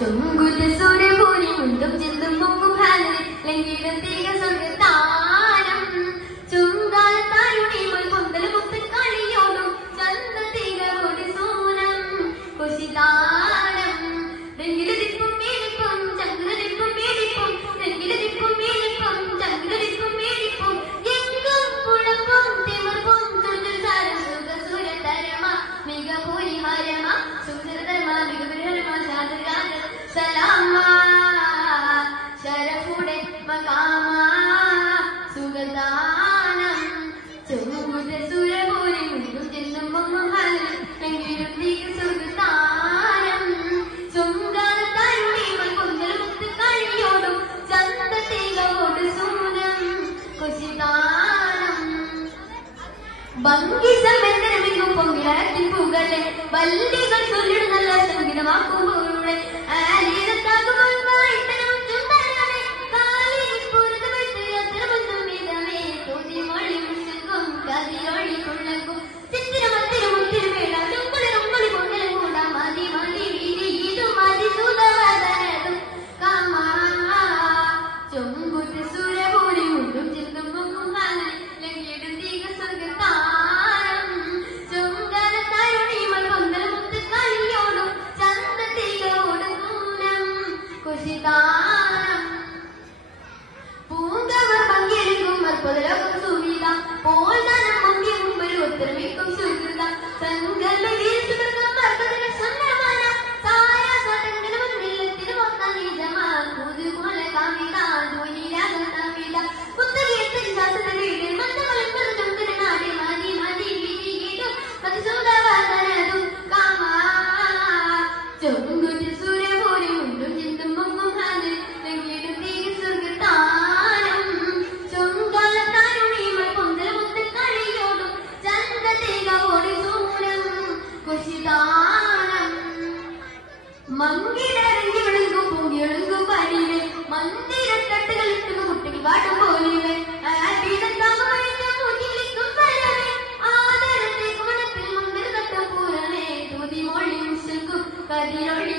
ചുങ്കുറ്റ സൂര്യഭൂരി മുണ്ടും ചിന്തും മുങ്ങും ഹാലി ലംഘിടം തീക സ്വർഗത്താനം ചുങ്കാലത്താരുണിമൽ പൊന്തൽ മുത്തൻ കളിയോടും ചന്ത തീക ഒരു സൂനം കുശിതാനം രംഗിലതിപ്പും മേലിപ്പും ചങ്കിലതിപ്പും മേലിപ്പും രംഗിലതിപ്പും മേലിപ്പും ചങ്കിലതിപ്പും മേലിപ്പും എങ്കും കുഴപ്പം തിമർപ്പും തുഞ്ചുചാരം സുഖസുരതരമ മികപൂരി ഹരമ സുന്ദരതരമ മികപുരഹരമ ശാദരാജ സലാമ ശരഫുടെ മകാമ സുഗതാനം ചുങ്കുറ്റ സൂര്യഭൂരി മുണ്ടും ചിന്തും മുങ്ങും ഹാലി ലംഘിടം തീക സ്വർഗത്താനം ചുങ്കാലത്താരുണിമൽ പൊന്തൽ മുത്തൻ കളിയോടും ചന്ത തീക ഒരു സൂനം കുശിതാനം ഭംഗിസമെന്നും പൊങ്കിടത്തിൽ പുകളെ വല്ലികൾ ചൊല്ലിടും നല്ല സംഗീതമാക്കുമ്പോഴുടെ ആലീനത്താകുമ്പോൾ വായിത്തനും ചുണ്ടനമേ കാലിപ്പുറത്ത് വെച്ച് അത്തരമൊന്നും വിധമേ തോതി മൊഴി മുഷുക്കും കതിരൊഴി കൊള്ളക്കും ചിത്തിരമത്തിരും വേണം ുംകുളി കൊണ്ടലും കൂടാ മതി മതി ഇതും മതി സുതവതനതും കാമാ ചുങ്കുറ്റ സൂര്യഭൂരി മുണ്ടും ചിന്തും മുങ്ങും ഹാലി ലംഘിടം തീക സ്വർഗത്താനം ചുങ്കാലത്താരുണിമൽ പൊന്തൽ മുത്തൻ കളിയോടും ചന്ത തീക ഒരു സൂനം കുശിതാനം പൂങ്കവർ പങ്കെടുക്കും അற்பുതലോകം സുവിധ പോൽദാനം മുഖ്യ മുമ്പിൽ ഉത്തരവിക്കും സുഹൃത സങ്കല്പ വീഴ്ചകൾക്കും അർപ്പതന സന്നമാന സായാസതങ്കന മുന്നിൽ നോക്കാൻ നിജമാ പുതുപോലെ കവിത ധ്വനിരാഗം തമിഴ പുത്തകീർത്തി ശാസ്ത്ര വീട് മന്ദമലങ്ങൾ ചുങ്കരനാടി മതി മതി വിരിയിടും മതിസൂതവതനതും കാമാ ചുങ്കുറ്റ സൂര്യഭൂരി മുണ്ടും ചിന്തും മുങ്ങും ഹാലി ലംഘിടം തീക സ്വർഗത്താനം ചുങ്കാലത്താരുണിമൽ പൊന്തൽ മുത്തൻ കളിയോടും ചന്ത തീക ഒരു സൂനം കുശിതാനം മങ്കിടരങ്ങി വിളങ്ങും പൊങ്ങിയൊഴുങ്ങും പടിവേ മന്ദിരത്തട്ടുകളിട്ടും കുട്ടികൾ പാട്ടും പോലിവേ ആപീഠത്താമഴിഞ്ഞ മൂട്ടിലിക്കും വരവേ ആദരത്തെ കുണത്തിൽ മുന്തിര തട്ടം പൂരണേ തുതി മൊഴി മുഷുക്കും കതിരൊഴി